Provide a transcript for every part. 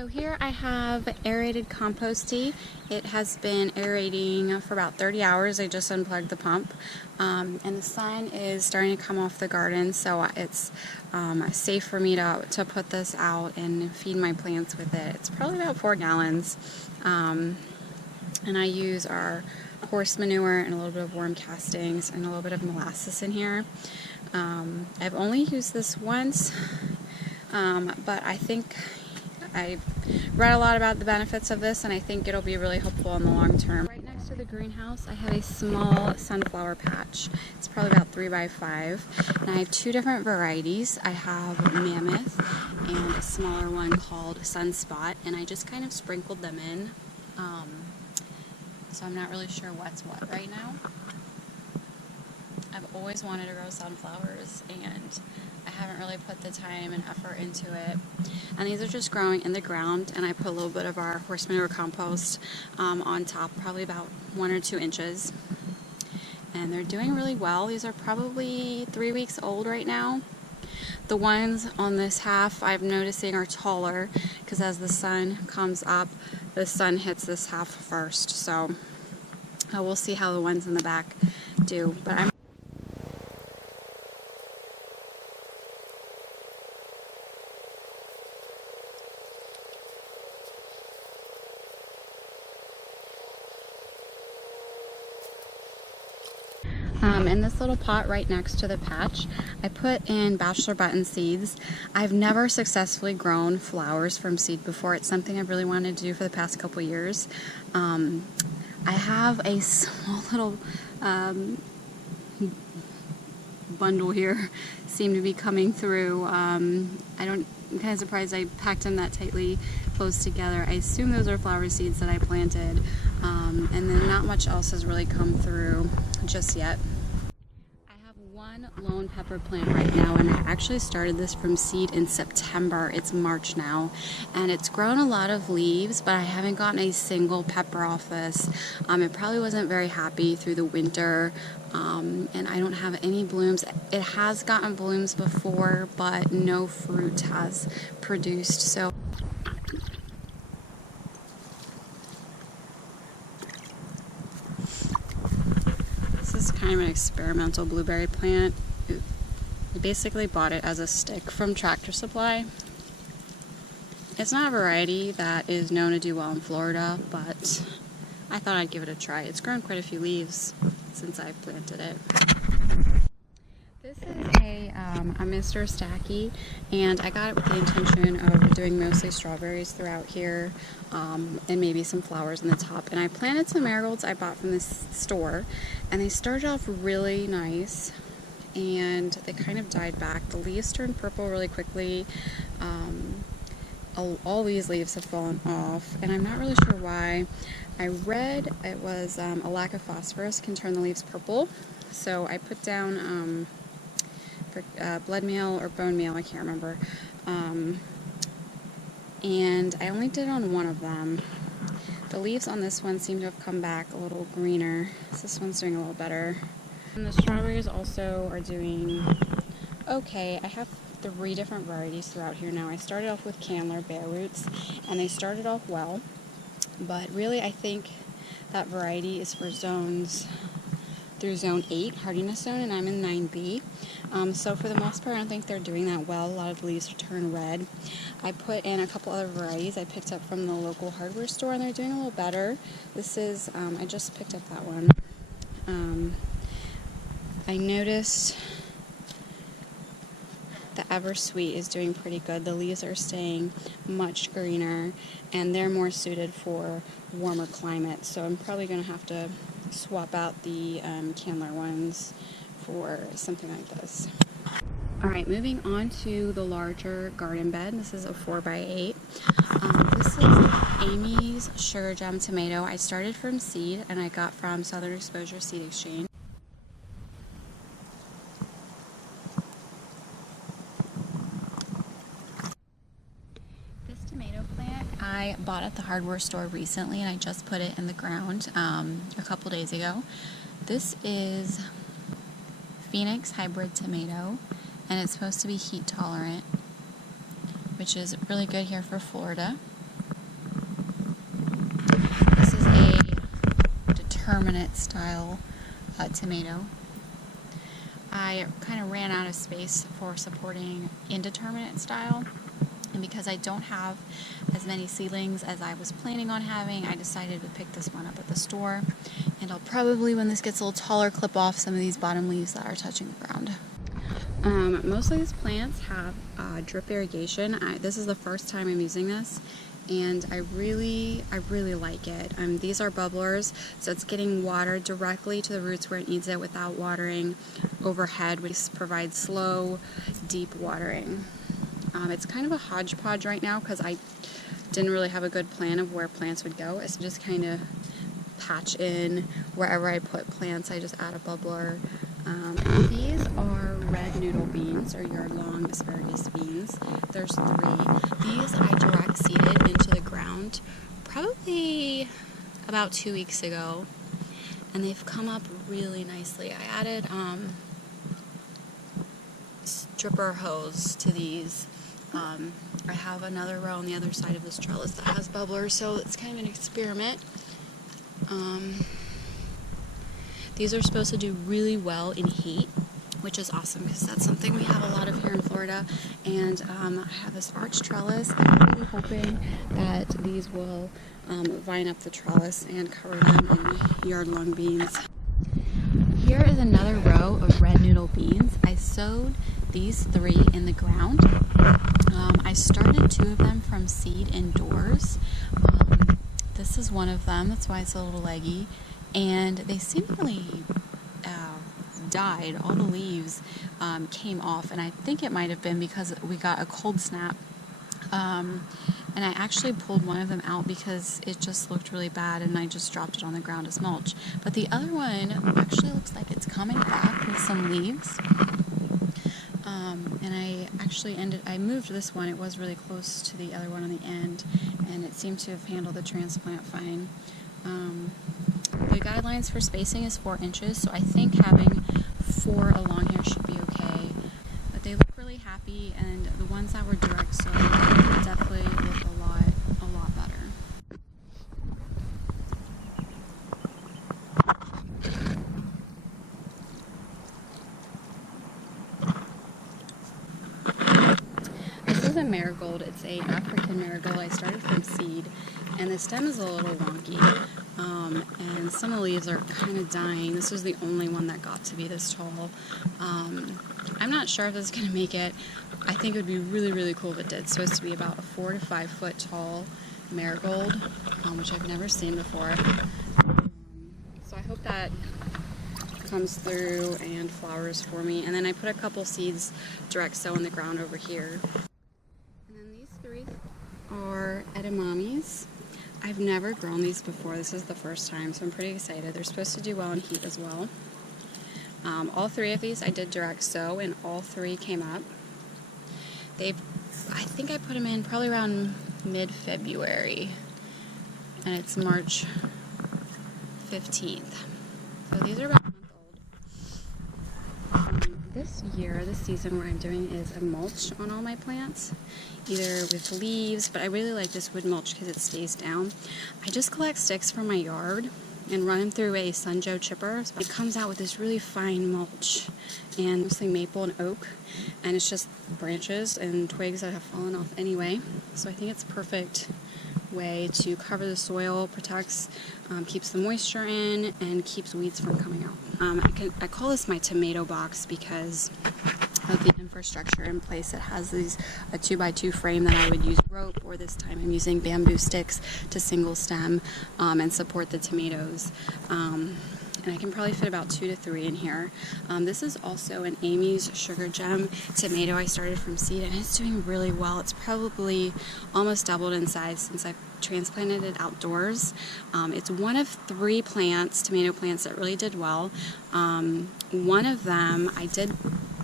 So here I have aerated compost tea. It has been aerating for about 30 hours. I just unplugged the pump. And the sun is starting to come off the garden, so it's safe for me to put this out and feed my plants with it. It's probably about 4 gallons. And I use our horse manure and a little bit of worm castings and a little bit of molasses in here. I've only used this once, but I think I've read a lot about the benefits of this, and I think it'll be really helpful in the long term. Right next to the greenhouse, I have a small sunflower patch. It's probably about 3 by 5, and I have 2 different varieties. I have Mammoth and a smaller one called Sunspot, and I just kind of sprinkled them in. So I'm not really sure what's what right now. I've always wanted to grow sunflowers, and I haven't really put the time and effort into it. And these are just growing in the ground, and I put a little bit of our horse manure compost on top, probably about 1 or 2 inches. And they're doing really well. These are probably 3 weeks old right now. The ones on this half I'm noticing are taller, because as the sun comes up, the sun hits this half first. So we'll see how the ones in the back do. But I'm in this little pot right next to the patch, I put in bachelor button seeds. I've never successfully grown flowers from seed before. It's something I've really wanted to do for the past couple years. I have a small little bundle here, seem to be coming through. I'm kind of surprised I packed them that tightly close together. I assume those are flower seeds that I planted, and then not much else has really come through just yet. One lone pepper plant right now, and I actually started this from seed in September. It's March now, and it's grown a lot of leaves, but I haven't gotten a single pepper off this. It probably wasn't very happy through the winter, and I don't have any blooms. It has gotten blooms before, but no fruit has produced. So this is kind of an experimental blueberry plant. I basically bought it as a stick from Tractor Supply. It's not a variety that is known to do well in Florida, but I thought I'd give it a try. It's grown quite a few leaves since I planted it. This is a Mr. Stacky, and I got it with the intention of doing mostly strawberries throughout here, and maybe some flowers in the top. And I planted some marigolds I bought from this store, and they started off really nice, and they kind of died back. The leaves turned purple really quickly. All these leaves have fallen off, and I'm not really sure why. I read it was a lack of phosphorus can turn the leaves purple, so I put down blood meal or bone meal, I can't remember, and I only did it on one of them. The leaves on this one seem to have come back a little greener, so this one's doing a little better. And the strawberries also are doing okay. I have 3 different varieties throughout here now. I started off with Candler bare roots, and they started off well, but really I think that variety is for zones through zone 8, hardiness zone, and I'm in 9B. So for the most part, I don't think they're doing that well. A lot of the leaves turn red. I put in a couple other varieties I picked up from the local hardware store, and they're doing a little better. This is, I just picked up that one. I noticed the Eversweet is doing pretty good. The leaves are staying much greener, and they're more suited for warmer climates. So I'm probably going to have to swap out the Candler ones for something like this. Alright, moving on to the larger garden bed. This is a 4 by 8. This is Amy's Sugar Gem Tomato. I started from seed, and I got from Southern Exposure Seed Exchange. I bought at the hardware store recently, and I just put it in the ground a couple days ago. This is Phoenix hybrid tomato, and it's supposed to be heat tolerant, which is really good here for Florida. permanent style tomato. I kind of ran out of space for supporting indeterminate style, and because I don't have as many seedlings as I was planning on having, I decided to pick this one up at the store, and I'll probably, when this gets a little taller, clip off some of these bottom leaves that are touching the ground. Most of these plants have drip irrigation. This is the first time I'm using this, and I really like it. These are bubblers, so it's getting water directly to the roots where it needs it without watering overhead, which provides slow, deep watering. It's kind of a hodgepodge right now because I didn't really have a good plan of where plants would go. It's just kind of patch in wherever I put plants. I just add a bubbler. These are red noodle beans, or yard-long asparagus beans. There's 3. These I direct seeded into the ground probably about 2 weeks ago, and they've come up really nicely. I added stripper hose to these. I have another row on the other side of this trellis that has bubblers, so it's kind of an experiment. These are supposed to do really well in heat, which is awesome because that's something we have a lot of here in Florida. And I have this arch trellis. I'm really hoping that these will vine up the trellis and cover them in yard-long beans. Here is another row of red noodle beans. I sowed these 3 in the ground. I started 2 of them from seed indoors. This is one of them, that's why it's a little leggy. And they seemingly died. All the leaves came off, and I think it might have been because we got a cold snap. And I actually pulled one of them out because it just looked really bad, and I just dropped it on the ground as mulch. But the other one actually looks like it's coming back with some leaves. And I moved this one. It was really close to the other one on the end, and it seemed to have handled the transplant fine. The guidelines for spacing is 4 inches, so I think having 4 along here should be okay. But they look really happy, and the ones that were direct sowed definitely look a lot better. This is a marigold. It's a African marigold. I started from seed, and the stem is a little wonky. And some of the leaves are kind of dying. This was the only one that got to be this tall. I'm not sure if this is going to make it. I think it would be really cool if it did. It's supposed to be about a 4 to 5 foot tall marigold, which I've never seen before. So I hope that comes through and flowers for me. And then I put a couple seeds direct sow in the ground over here. And then these 3 are edamames. I've never grown these before. This is the first time, so I'm pretty excited. They're supposed to do well in heat as well. All 3 of these I did direct sow, and all 3 came up. I think I put them in probably around mid-February, and it's March 15th. So these are about a month old. This season, what I'm doing is a mulch on all my plants, either with leaves, but I really like this wood mulch because it stays down. I just collect sticks from my yard and run them through a Sunjoe chipper. So it comes out with this really fine mulch, and mostly maple and oak, and it's just branches and twigs that have fallen off anyway. So I think it's a perfect way to cover the soil, protects, keeps the moisture in, and keeps weeds from coming out. I call this my tomato box because of the infrastructure in place. It has a 2x2 frame that I would use rope, or this time I'm using bamboo sticks to single stem and support the tomatoes. And I can probably fit about 2 to 3 in here. This is also an Amy's Sugar Gem tomato I started from seed, and it's doing really well. It's probably almost doubled in size since I've transplanted it outdoors. It's one of 3 tomato plants that really did well. One of them I did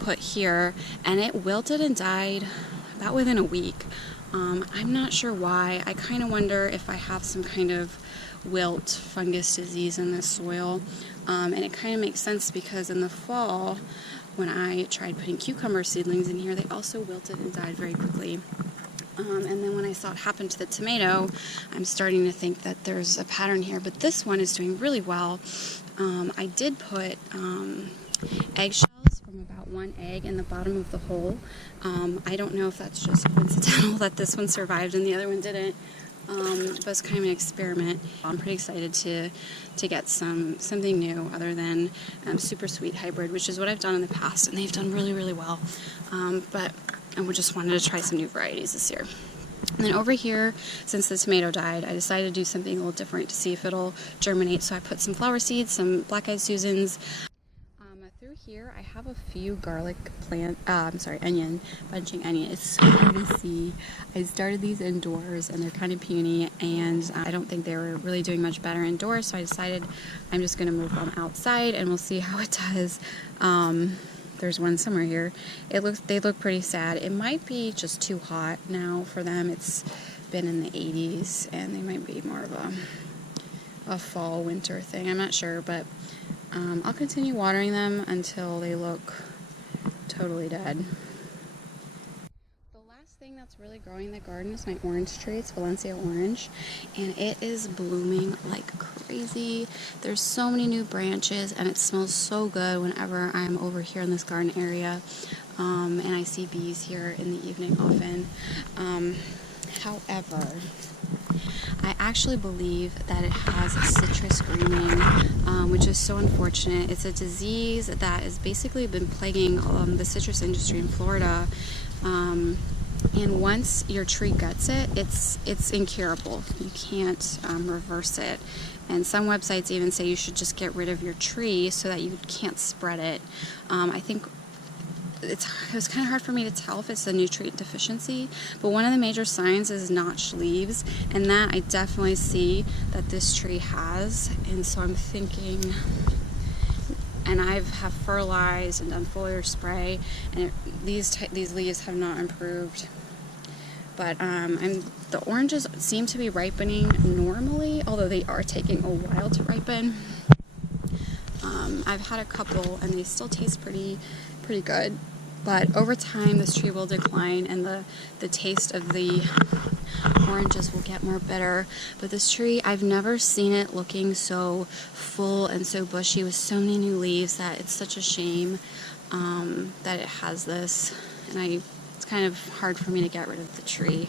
put here, and it wilted and died about within a week. I'm not sure why. I kind of wonder if I have some kind of wilt fungus disease in this soil, and it kind of makes sense because in the fall when I tried putting cucumber seedlings in here, they also wilted and died very quickly. And then when I saw it happen to the tomato, I'm starting to think that there's a pattern here. But this one is doing really well. I did put eggshells from about 1 egg in the bottom of the hole. I don't know if that's just coincidental that this one survived and the other one didn't. But it's kind of an experiment. I'm pretty excited to get something new other than super sweet hybrid, which is what I've done in the past, and they've done really, really well. But I just wanted to try some new varieties this year. And then over here, since the tomato died, I decided to do something a little different to see if it'll germinate. So I put some flower seeds, some black-eyed Susans. Through here, I have a few garlic onion, bunching onion. It's so hard to see. I started these indoors and they're kind of puny, and I don't think they were really doing much better indoors, so I decided I'm just going to move them outside and we'll see how it does. There's one somewhere here. They look pretty sad. It might be just too hot now for them. It's been in the 80s and they might be more of a fall winter thing. I'm not sure, but I'll continue watering them until they look totally dead. The last thing that's really growing in the garden is my orange tree. It's Valencia Orange, and it is blooming like crazy. There's so many new branches, and it smells so good whenever I'm over here in this garden area. And I see bees here in the evening often. However, I actually believe that it has a citrus greening, which is so unfortunate. It's a disease that has basically been plaguing the citrus industry in Florida. And once your tree gets it, it's incurable. You can't reverse it. And some websites even say you should just get rid of your tree so that you can't spread it. I think it was kind of hard for me to tell if it's a nutrient deficiency, but one of the major signs is notched leaves, and that I definitely see that this tree has. And so I'm thinking, and I have fertilized and done foliar spray, and these leaves have not improved. But the oranges seem to be ripening normally, although they are taking a while to ripen. I've had a couple and they still taste pretty good. But over time, this tree will decline and the taste of the oranges will get more bitter. But this tree, I've never seen it looking so full and so bushy with so many new leaves that it's such a shame that it has this. And it's kind of hard for me to get rid of the tree.